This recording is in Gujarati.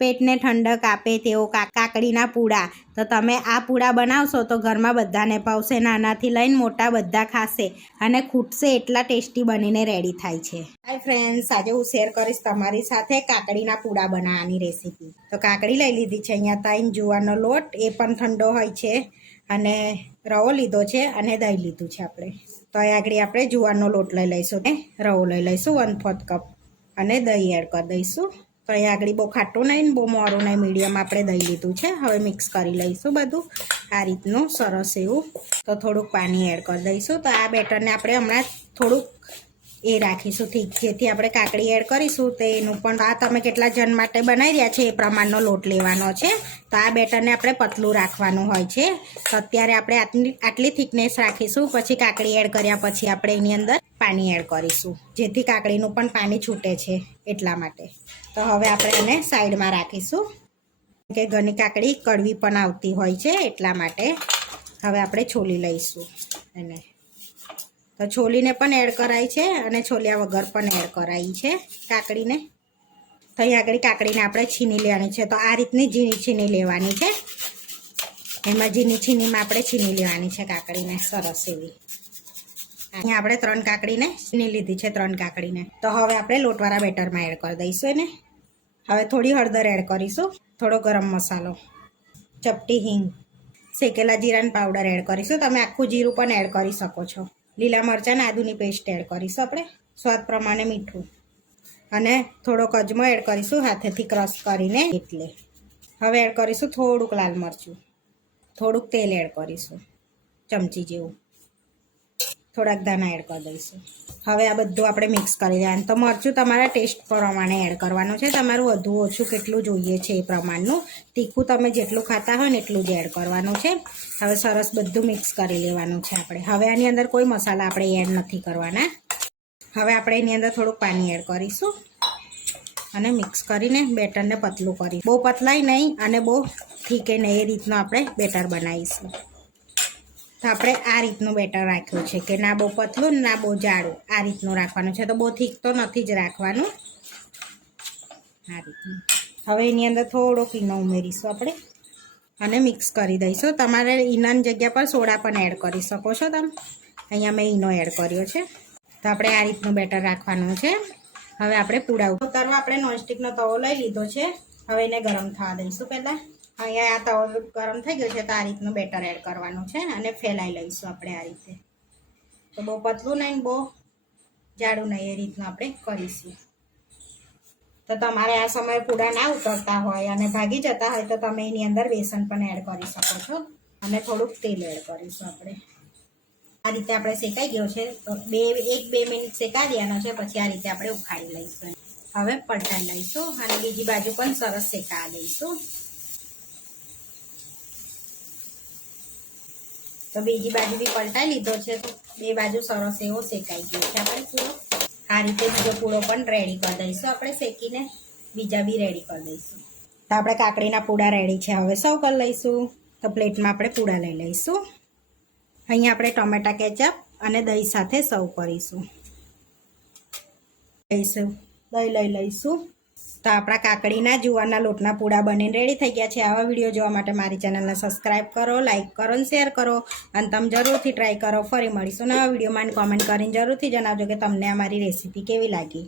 પેટને ઠંડક આપે તેવો કાકડીના પૂડા. તો તમે આ પૂડા બનાવશો તો ઘરમાં બધાને ભાવશે, નાનાથી લઈને મોટા બધા ખાશે અને ખૂટશે એટલા ટેસ્ટી બનીને રેડી થાય છે. હાય ફ્રેન્ડ્સ, આજે હું શેર કરીશ તમારી સાથે કાકડીના પૂડા બનાવવાની રેસીપી. તો કાકડી લઈ લીધી છે અહીંયા 3 જુવારનો લોટ, એ પણ ઠંડો હોય છે, અને રવો લીધો છે અને દહીં લીધું છે આપણે. તો અહીં આગળ આપણે જુવારનો લોટ લઈ લઈશું ને રવો લઈ લઈશું 1/4 કપ અને દહીં એડ કરી દઈશું. તો અહીં આગળ બહુ ખાટું નહીં, બહુ મોરું નહીં, મીડિયમ આપણે દહીં લીધું છે. હવે મિક્સ કરી લઈશું બધું આ રીતનું સરસ એવું. તો થોડુંક પાણી એડ કરી દઈશું. તો આ બેટરને આપણે હમણાં થોડુંક એ રાખીશું ઠીક, જેથી આપણે કાકડી એડ કરીશું તો એનું પણ આ તમે કેટલા જણ માટે બનાવી રહ્યા છે એ પ્રમાણનો લોટ લેવાનો છે. તો આ બેટરને આપણે પતલું રાખવાનું હોય છે. તો અત્યારે આપણે આટલી થિકનેસ રાખીશું, પછી કાકડી એડ કર્યા પછી આપણે એની અંદર પાણી એડ કરીશું, જેથી કાકડીનું પણ પાણી છૂટે છે એટલા માટે. તો હવે આપણે એને સાઈડમાં રાખીશું, કે ઘણી કાકડી કડવી પણ આવતી હોય છે એટલા માટે. હવે આપણે છોલી લઈશું એને. તો છોલીને પણ એડ કરાય છે અને છોલ્યા વગર પણ એડ કરાય છે કાકડીને. તો અહીં આગળ કાકડીને આપણે છીની લેવાની છે. તો આ રીતની ઝીણી છીની લેવાની છે. એમાં ઝીણી છીનીમાં આપણે છીની લેવાની છે કાકડીને સરસ એવી. અહીંયા આપણે 3 કાકડીને છીની લીધી છે, 3 કાકડીને. તો હવે આપણે લોટવાળા બેટરમાં એડ કરી દઈશું એને. હવે થોડી હળદર એડ કરીશું, થોડો ગરમ મસાલો, ચપટી હિંગ, શેકેલા જીરાનો પાવડર એડ કરીશું. તમે આખું જીરું પણ એડ કરી શકો છો. લીલા મરચાં આદુની પેસ્ટ એડ કરીશું આપણે, સ્વાદ પ્રમાણે મીઠું, અને થોડોક અજમો એડ કરીશું હાથેથી ક્રશ કરીને. એટલે હવે એડ કરીશું થોડુંક લાલ મરચું, થોડુંક તેલ એડ કરીશું ચમચી જેવું, થોડાક ધાણા એડ કરી દઈશું. હવે આ બધું આપણે મિક્સ કરી દેવાનું. તો મરચું તમારા ટેસ્ટ પ્રમાણે એડ કરવાનું છે, તમારું વધુ ઓછું કેટલું જોઈએ છે એ પ્રમાણનું. તીખું તમે જેટલું ખાતા હોય ને એટલું જ એડ કરવાનું છે. હવે સરસ બધું મિક્સ કરી લેવાનું છે આપણે. હવે આની અંદર કોઈ મસાલા આપણે એડ નથી કરવાના. હવે આપણે એની અંદર થોડુંક પાણી એડ કરીશું અને મિક્સ કરીને બેટરને પતલું કરી, બહુ પતલાય નહીં અને બહુ થીકે નહીં, એ રીતનું આપણે બેટર બનાવીશું. તો આપણે આ રીતનું બેટર રાખ્યું છે, કે ના બહુ પતલું ના બહુ જાડું, આ રીતનું રાખવાનું છે. તો બહુ થીક તો નથી જ રાખવાનું, આ રીતનું. હવે એની અંદર થોડોક ઈનો ઉમેરીશું આપણે અને મિક્સ કરી દઈશું. તમારે ઈનાની જગ્યા પર સોડા પણ એડ કરી શકો છો તમે. અહીંયા મેં ઈનો એડ કર્યો છે. તો આપણે આ રીતનું બેટર રાખવાનું છે. હવે આપણે પૂડા ઉતારવા આપણે નોનસ્ટિકનો તવો લઈ લીધો છે. હવે એને ગરમ થવા દઈશું પહેલાં. અહીંયા આ તવો ગરમ થઈ ગયો છે, તો આ રીતનું બેટર એડ કરવાનું છે અને ફેલાઈ લઈશું આપણે આ રીતે. તો બહુ પતલું નહીં બહુ જાડું નહીં, એ રીતનું આપણે કરીશું. તો તમારે આ સમયે પૂડા ના ઉતરતા હોય અને ભાગી જતા હોય તો તમે એની અંદર બેસન પણ એડ કરી શકો છો અને થોડુંક તેલ એડ કરીશું આપણે. આ રીતે આપણે શેકાઈ ગયો છે, તો 1-2 મિનિટ શેકાઈ દેવાનો છે, પછી આ રીતે આપણે ઉખાડી લઈશું. હવે પલટાઈ લઈશું અને બીજી બાજુ પણ સરસ શેકાવા દઈશું. તો બીજી બાજુ બી પલટાઈ લીધો છે, તો 2 બાજુ સરસ એવો શેકાઈ ગયો છે આપણે પૂરો. આ રીતે બીજો પૂરો પણ રેડી કરી દઈશું આપણે શેકીને, બીજા બી રેડી કરી દઈશું. તો આપણે કાકડીના પૂડા રેડી છે. હવે સર્વ કરી લઈશું. તો પ્લેટમાં આપણે પૂડા લઈ લઈશું. અહીંયા આપણે ટોમેટા કેચઅપ અને દહીં સાથે સર્વ કરીશું. દહીં લઈ લઈશું. તો આપણા કાકડીના જુવારના લોટના પૂડા બનીને રેડી થઈ ગયા છે. આવા વિડીયો જોવા માટે મારી ચેનલને સબસ્ક્રાઈબ કરો, લાઇક કરો અને શેર કરો, અને તમે જરૂરથી ટ્રાય કરો. ફરી મળીશું નવા વિડીયોમાં. કોમેન્ટ કરીને જરૂરથી જણાવજો કે તમને અમારી રેસીપી કેવી લાગી.